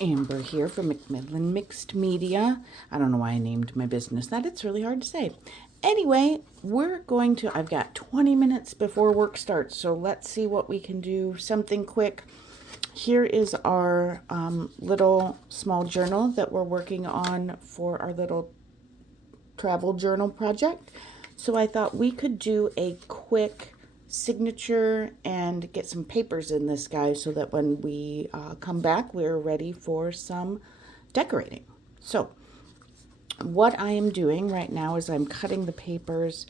Amber here from Macmillan Mixed Media. I don't know why I named my business that. It's really hard to say. Anyway, I've got 20 minutes before work starts, so let's see what we can do. Something quick. Here is our little small journal that we're working on for our little travel journal project. So I thought we could do a quick signature and get some papers in this guy so that when we come back, we're ready for some decorating. So what I am doing right now is I'm cutting the papers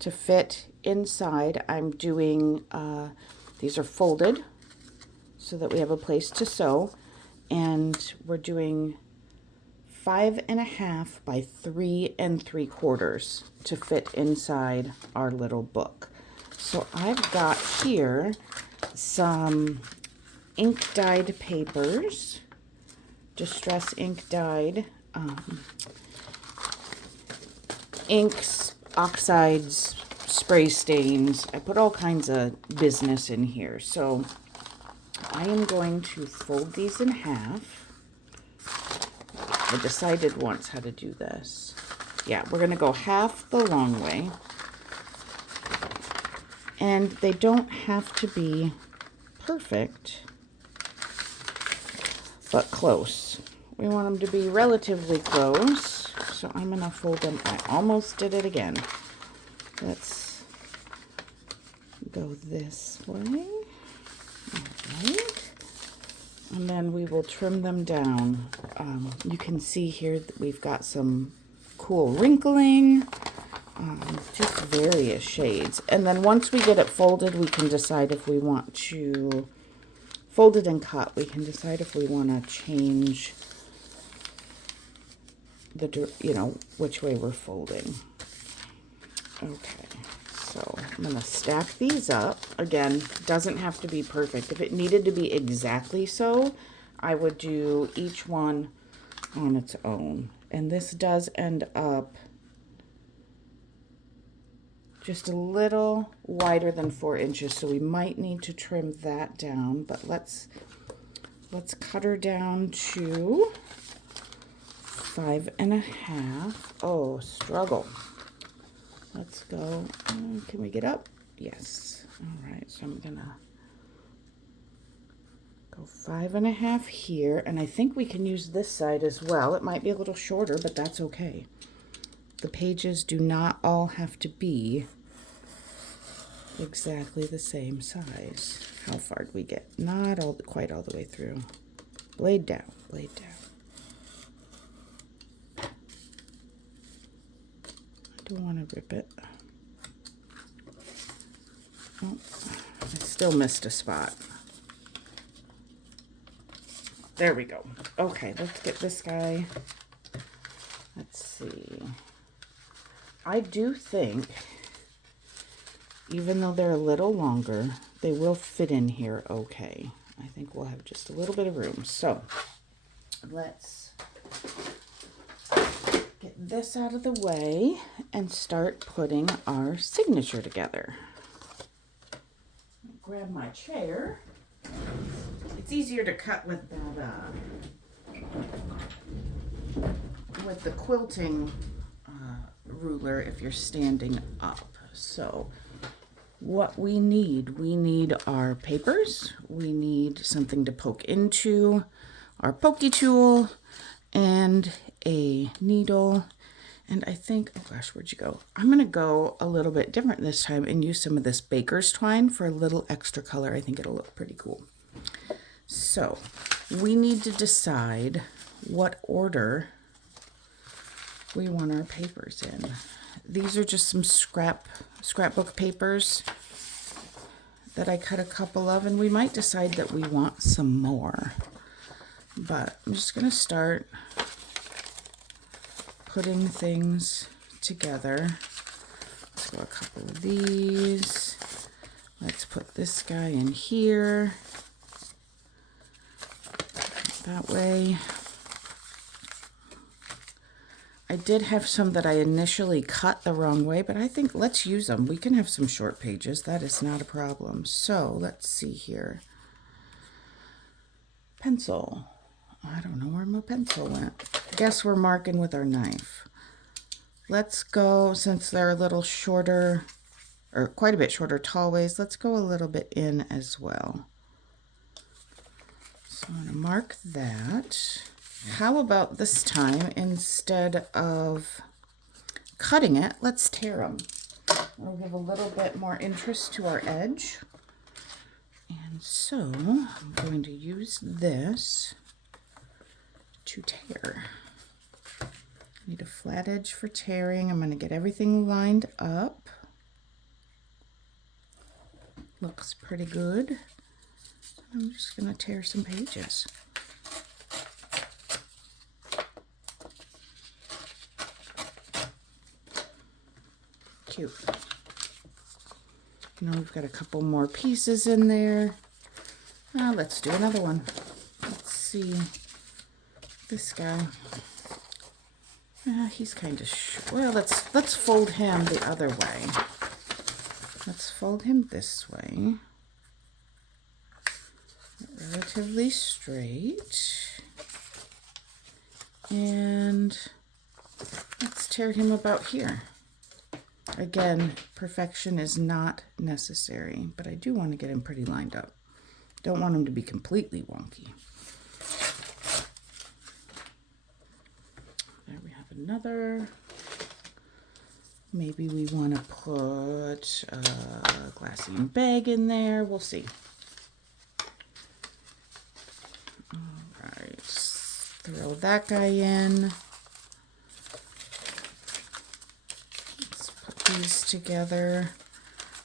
to fit inside. I'm doing, these are folded so that we have a place to sew, and we're doing 5.5 by 3 3/4 to fit inside our little book. So I've got here some ink dyed papers, distress ink dyed, inks, oxides, spray stains. I put all kinds of business in here. So I am going to fold these in half. I decided once how to do this. Yeah, we're going to go half the long way. And they don't have to be perfect, but close. We want them to be relatively close. So I'm going to fold them. I almost did it again. Let's go this way. All right. And then we will trim them down. You can see here that we've got some cool wrinkling, just various shades. And then once we get it folded, we can decide if we want to, folded and cut, we can decide if we want to change the, which way we're folding. Okay. So I'm going to stack these up. Again, doesn't have to be perfect. If it needed to be exactly so, I would do each one on its own. And this does end up just a little wider than 4 inches, so we might need to trim that down. But let's cut her down to 5.5. Oh, struggle. Let's go. Can we get up? Yes. All right. So I'm gonna go 5.5 here, and I think we can use this side as well. It might be a little shorter, but that's okay. The pages do not all have to be exactly the same size. How far did we get? Not quite all the way through. Blade down. Blade down. Don't want to rip it. Oh, I still missed a spot. There we go. Okay, let's get this guy. Let's see. I do think, even though they're a little longer, they will fit in here okay. I think we'll have just a little bit of room. So let's get this out of the way and start putting our signature together. Grab my chair. It's easier to cut with that with the quilting ruler if you're standing up. So what we need our papers, we need something to poke into, our pokey tool, and a needle. And I think, oh gosh, where'd you go? I'm going to go a little bit different this time and use some of this baker's twine for a little extra color. I think it'll look pretty cool. So we need to decide what order we want our papers in. These are just some scrapbook papers that I cut a couple of, and we might decide that we want some more. But I'm just going to start putting things together. Let's go a couple of these. Let's put this guy in here. That way. I did have some that I initially cut the wrong way, but I think let's use them. We can have some short pages. That is not a problem. So let's see here. Pencil. I don't know where my pencil went. I guess we're marking with our knife. Let's go, since they're a little shorter, or quite a bit shorter tall ways, let's go a little bit in as well. So I'm going to mark that. How about this time, instead of cutting it, let's tear them. We'll give a little bit more interest to our edge. And so I'm going to use this to tear. Need a flat edge for tearing. I'm going to get everything lined up. Looks pretty good. I'm just going to tear some pages. Cute. Now we've got a couple more pieces in there. Let's do another one. Let's see. This guy. He's kind of well. Let's fold him the other way. Let's fold him this way. Relatively straight. And let's tear him about here. Again, perfection is not necessary, but I do want to get him pretty lined up. Don't want him to be completely wonky. There we have another. Maybe we want to put a glassine bag in there. We'll see. All right, throw that guy in. These together.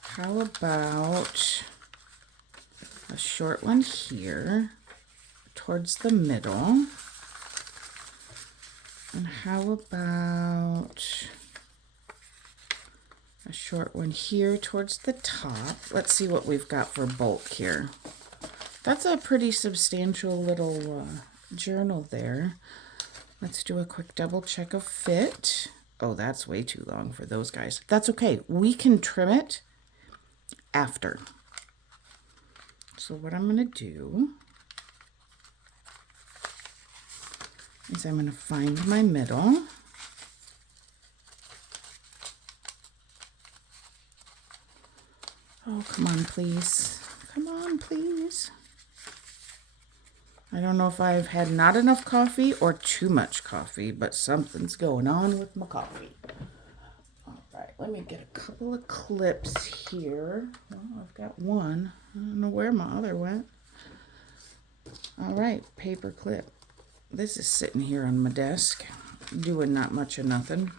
How about a short one here towards the middle? And how about a short one here towards the top? Let's see what we've got for bulk here. That's a pretty substantial little journal there. Let's do a quick double check of fit. Oh, that's way too long for those guys. That's okay. We can trim it after. So what I'm going to do is I'm going to find my middle. Oh, come on, please. Come on, please. I don't know if I've had not enough coffee or too much coffee, but something's going on with my coffee. All right, let me get a couple of clips here. Well, I've got one. I don't know where my other went. All right, paper clip. This is sitting here on my desk, doing not much of nothing.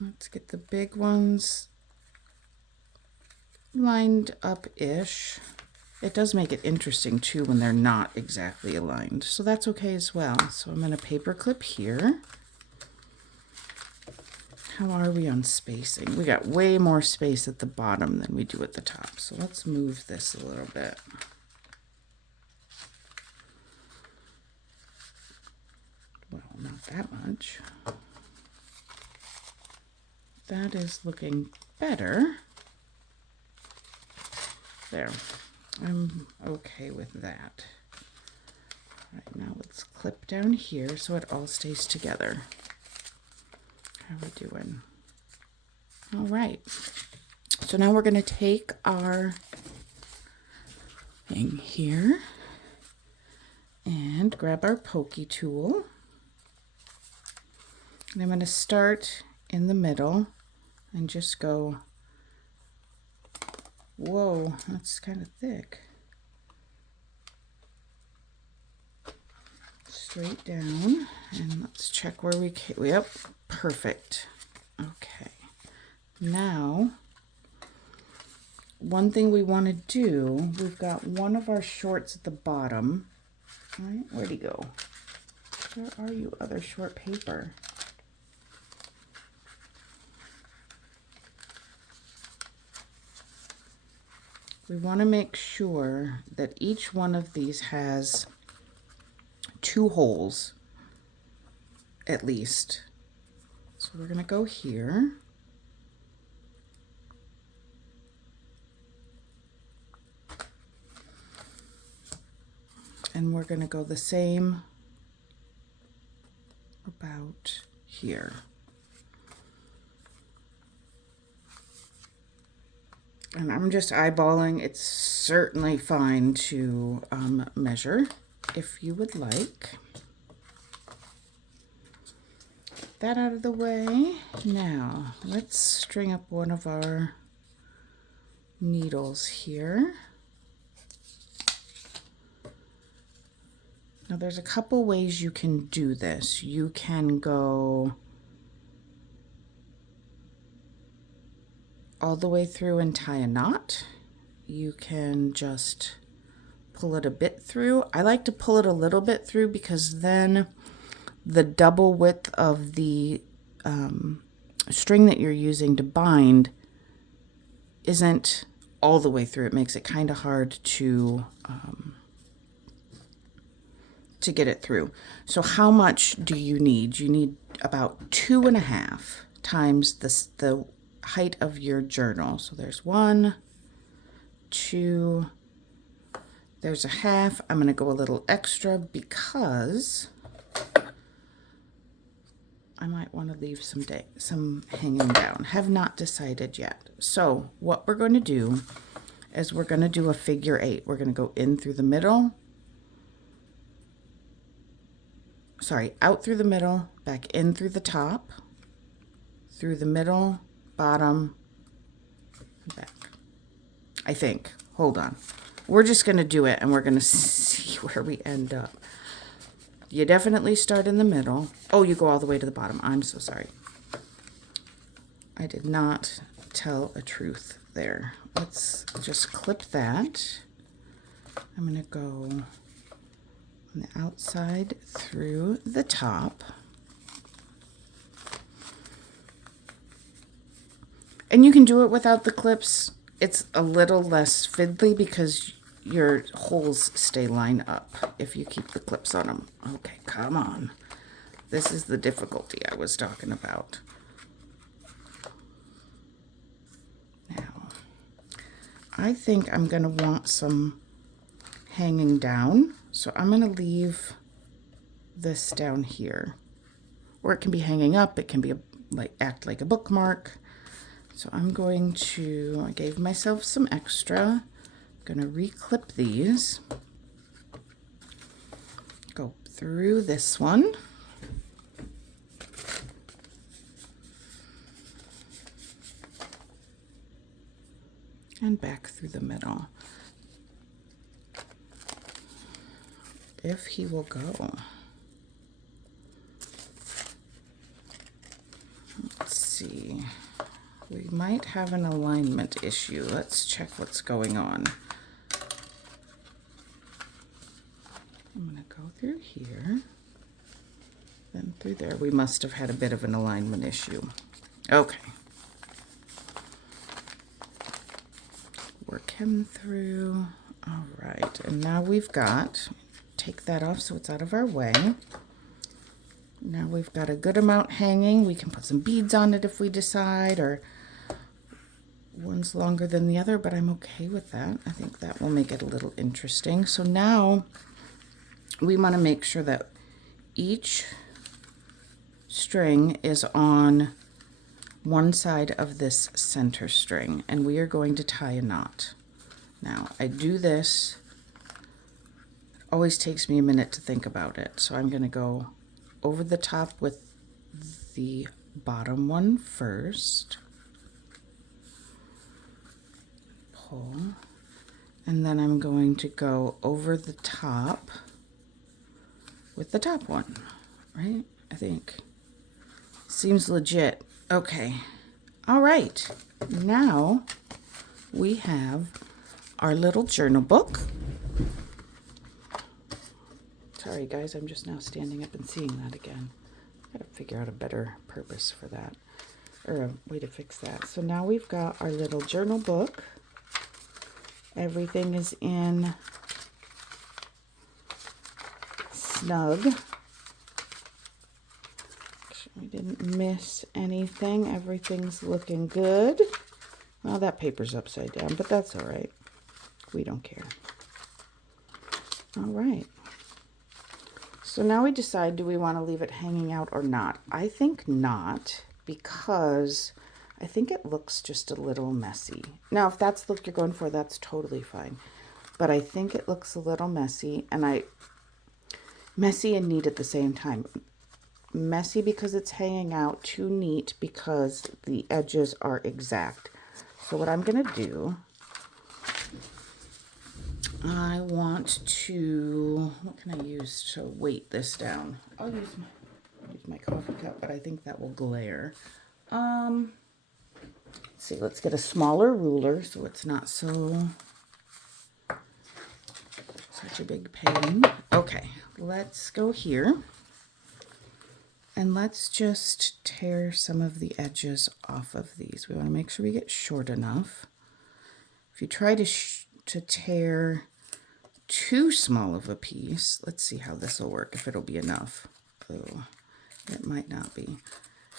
Let's get the big ones lined up-ish. It does make it interesting too when they're not exactly aligned, so that's okay as well. So I'm going to paper clip here. How are we on spacing? We got way more space at the bottom than we do at the top, so let's move this a little bit. Well, not that much. That is looking better. There. I'm okay with that. All right, now let's clip down here so it all stays together. How are we doing? All right. So now we're going to take our thing here and grab our pokey tool. And I'm going to start in the middle and just go, whoa, that's kind of thick. Straight down, and let's check where we came. Yep, perfect. Okay. Now, one thing we want to do, we've got one of our shorts at the bottom. All right, where'd he go? Where are you, other short paper? We want to make sure that each one of these has 2 holes at least. So we're going to go here. And we're going to go the same about here. And I'm just eyeballing. It's certainly fine to measure if you would like. Get that out of the way. Now, let's string up one of our needles here. Now, there's a couple ways you can do this. You can go all the way through and tie a knot. You can just pull it a bit through. I like to pull it a little bit through because then the double width of the string that you're using to bind isn't all the way through. It makes it kind of hard to get it through. So how much do you need? You need about 2.5 times the height of your journal. So there's 1, 2, there's a half. I'm going to go a little extra because I might want to leave some hanging down. Have not decided yet. So what we're going to do is we're going to do a figure 8. We're going to go in through the middle. Sorry, out through the middle, back in through the top, through the middle, bottom, and back. I think. Hold on. We're just going to do it and we're going to see where we end up. You definitely start in the middle. Oh, you go all the way to the bottom. I'm so sorry. I did not tell a truth there. Let's just clip that. I'm going to go on the outside through the top. And you can do it without the clips. It's a little less fiddly because your holes stay lined up if you keep the clips on them. Okay, come on. This is the difficulty I was talking about. Now, I think I'm going to want some hanging down. So I'm going to leave this down here. Or it can be hanging up. It can be act like a bookmark. So I'm going to, I gave myself some extra. I'm going to reclip these. Go through this one. And back through the middle. If he will go. Let's see. We might have an alignment issue. Let's check what's going on. I'm going to go through here, then through there. We must have had a bit of an alignment issue. Okay. Work him through. All right. And now we've got, take that off so it's out of our way. Now we've got a good amount hanging. We can put some beads on it if we decide, or one's longer than the other, but I'm okay with that. I think that will make it a little interesting. So now we want to make sure that each string is on one side of this center string, and we are going to tie a knot. Now, I do this, it always takes me a minute to think about it, so I'm going to go over the top with the bottom one first, pull, and then I'm going to go over the top with the top one, right? I think. Seems legit. Okay. All right. Now we have our little journal book. Sorry, guys. I'm just now standing up and seeing that again. I've got to figure out a better purpose for that, or a way to fix that. So now we've got our little journal book. Everything is in snug. We didn't miss anything. Everything's looking good. Well, that paper's upside down, but that's all right. We don't care. All right. So now we decide, do we want to leave it hanging out or not? I think not, because I think it looks just a little messy. Now, if that's the look you're going for, that's totally fine. But I think it looks a little messy, and messy and neat at the same time. Messy because it's hanging out, too neat because the edges are exact. So what I'm going to do, I want to, what can I use to weight this down? I'll use my coffee cup, but I think that will glare. Let's see, let's get a smaller ruler so it's not such a big pain. Okay, let's go here. And let's just tear some of the edges off of these. We want to make sure we get short enough. If you try to tear too small of a piece, let's see how this will work, if it'll be enough. Oh, it might not be.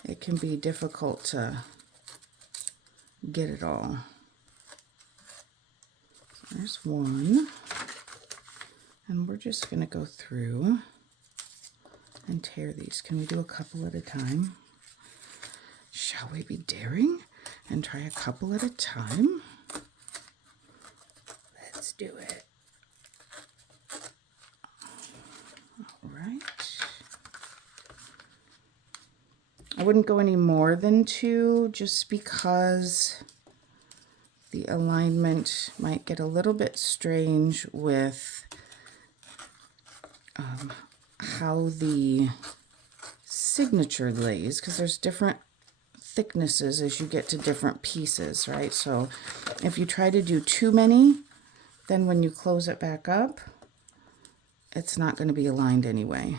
It can be difficult to get it all. So there's one. And we're just going to go through and tear these. Can we do a couple at a time? Shall we be daring and try a couple at a time? Let's do it. All right. I wouldn't go any more than 2 just because the alignment might get a little bit strange with how the signature lays, because there's different thicknesses as you get to different pieces, right? So if you try to do too many, then when you close it back up, it's not going to be aligned anyway.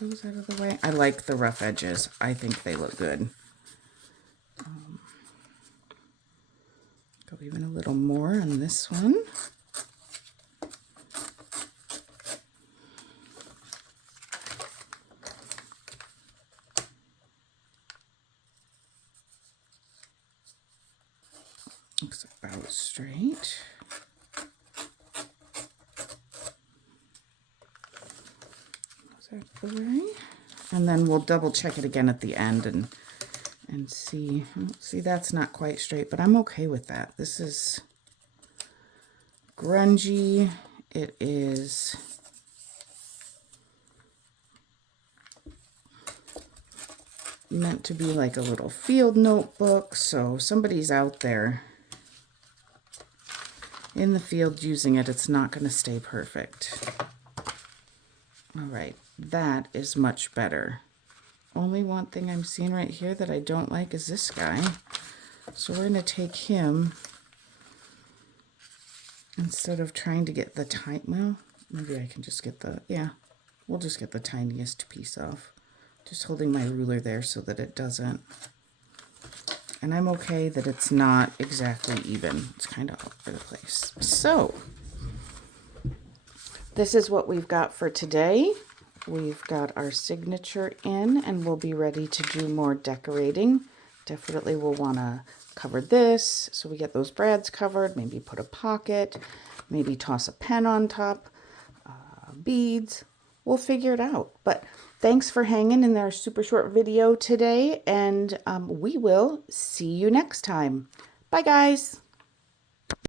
Those out of the way. I like the rough edges. I think they look good. Go even a little more on this one. Looks about straight. Out the way. And then we'll double check it again at the end and see. See, that's not quite straight, but I'm okay with that. This is grungy. It is meant to be like a little field notebook, so somebody's out there in the field using it. It's not going to stay perfect. All right, that is much better. Only one thing I'm seeing right here that I don't like is this guy. So we're going to take him, instead of trying to get the tiny, well, maybe I can just get the, yeah, we'll just get the tiniest piece off. Just holding my ruler there so that it doesn't, and I'm okay that it's not exactly even. It's kind of all over the place. So this is what we've got for today. We've got our signature in, and we'll be ready to do more decorating. Definitely we'll want to cover this so we get those brads covered, maybe put a pocket, maybe toss a pen on top, beads. We'll figure it out. But thanks for hanging in our super short video today, and we will see you next time. Bye, guys.